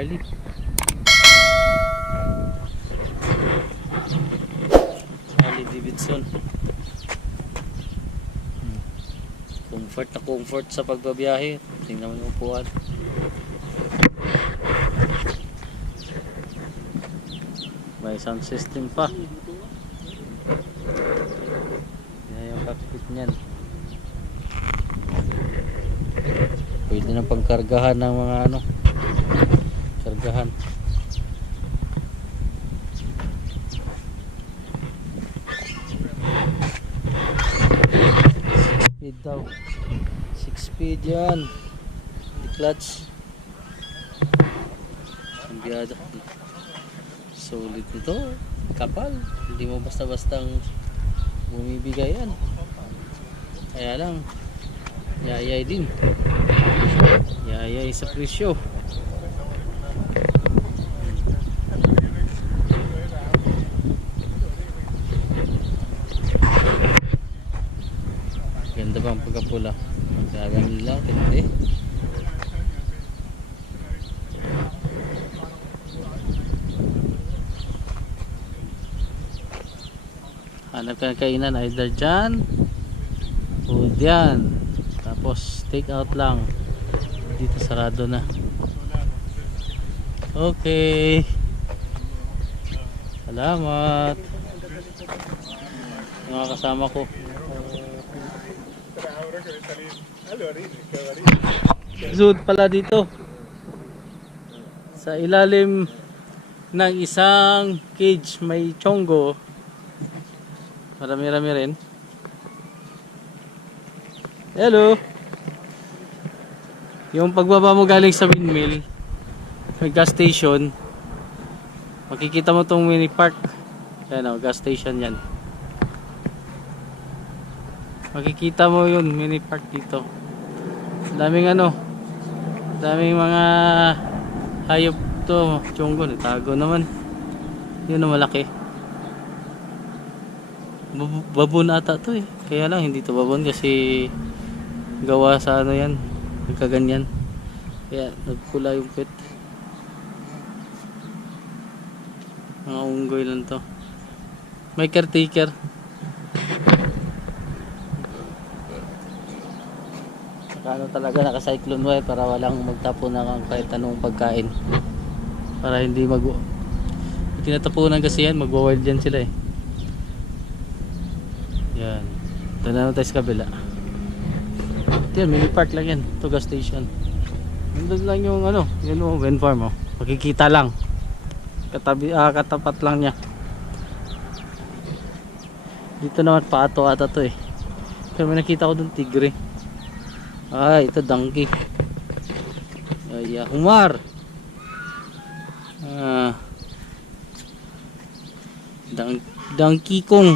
Harley. Harley Davidson. Comfort na comfort sa pagbabiyahe. Tingnan mo yung upuan. May sound system pa. Yan yung cockpit niyan. Pwede na pangkargahan ng mga ano. Kargahan. Speed daw. 6 speed yan. Di clutch. Ang biyada. Solid nito. Kapal. Hindi mo basta-bastang bumibigay yan. Kaya lang, yayay din. Yayay sa presyo. Ganda ba ang pagkapula? Gagan nila, hindi. Hanap ka kainan either dyan o dyan. Tapos take out lang. Dito sarado na. Okay. Salamat. Mga kasama ko. Zood pala dito. Sa ilalim ng isang cage may chongo. Marami-rami rin. Hello. Yung pagbaba mo galing sa windmill, may gas station. Makikita mo tong mini park. Ayan o, gas station yan. Makikita mo yun, mini park dito. Daming ano, daming mga hayop to. Chunggo, natago naman. Yun ang malaki. Bab- Babon ata to eh. Kaya lang hindi to babon kasi gawa sa ano yan. Nagkaganyan. Kaya nagpula yung pet. Mga unggoy lang to. May caretaker. Saka ano talaga naka-cyclone wire para walang magtapo ng kahit anong pagkain. Para hindi mag... Tinatapunan kasi yan, magwa-wild yan sila eh. Yan. Ito na tayo sa kabila. Ito yan, mini park lang yan. Ito gas station. Nandun lang yung ano, yun o, wind farm oh. Makikita lang. Katabi, ah, katapat lang niya. Dito naman paato ata to eh. Pero may nakita ko dun tigre. Ay, ito donkey. Ay, ah, humar. Ah. Dang donkey kong.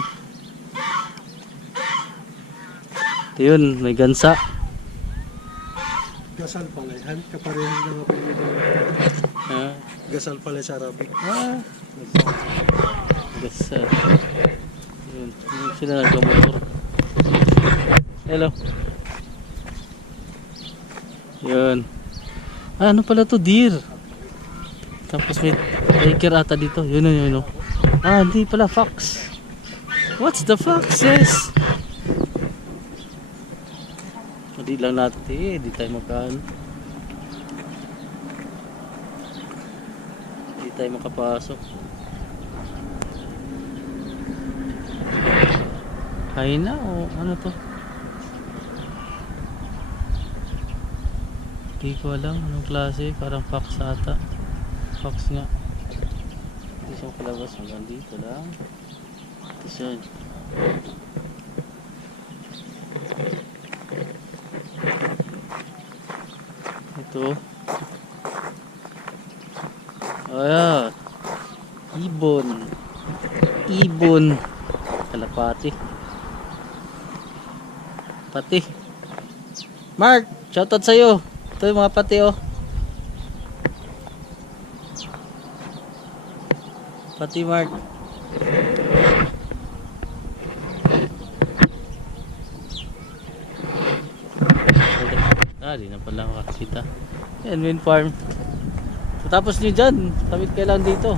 Ito yun, may gansa. Gasal pala yan. Kaparehas lang ako yung Ah, Gasal pala sa Arabic. ah. Gansa. Yun, yun sila nagkamotor. Hello. Yun. Ah, ano pala to? Deer. Tapos may hiker ata dito. Yun, yun, yun. Ah, hindi pala. Fox. What's the foxes? Hindi lang natin. Eh, di tayo makaan. Hindi tayo makapasok. Hay na o ano to? Hindi ko alam anong klase. Parang fox ata. Fox nga. Hindi siya makalabas. Hanggang dito lang. Ito siya. Ito. Ayan. Ibon. Ibon. Kalapati. Pati. Mark, shoutout sa'yo. Ito yung mga pati oh. Pati Mark. Ah, di na pala makakita. Yan, wind farm. Pagkatapos nyo dyan, tawid kayo lang dito.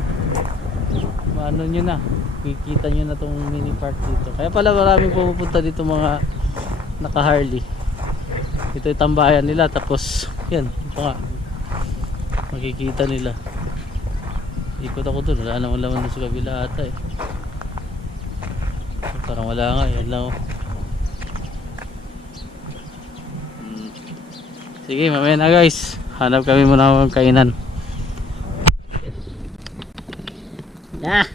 Maano nyo na. Kikita nyo na tong mini park dito. Kaya pala maraming pumupunta dito mga naka Harley. Ito yung tambayan nila. Tapos, yan. Ito nga. Makikita nila. Ikot ako dun. Wala namang laman sa kabila ata eh. Parang wala nga. Yan lang oh. Sige, mamaya na guys. Hanap kami muna ng kainan. Ah,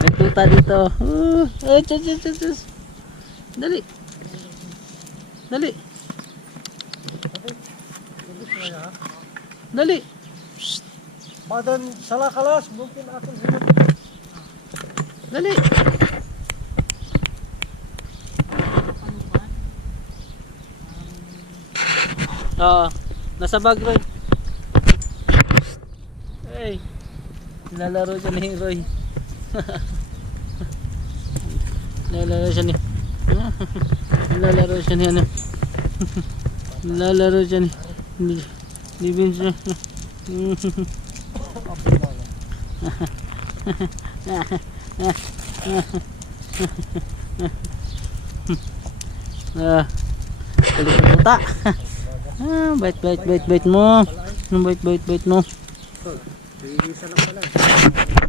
nagtuta dito. Uh, ay, tsus, tsus, tsus, tsus. Dali. Dali. Dali. Badan salah kalas, mungkin akan sini. Dali. Oo. Nasa bag, Roy. Hey. Nilalaro siya ni Roy. Nilalaro siya ni... Nilalaro siya ni ano. Nilalaro siya ni... Ni Vince. Ah. Kulit na puta. ah, bait bait bait bait mo. Bait bait bait mo. Tigisa lang pala.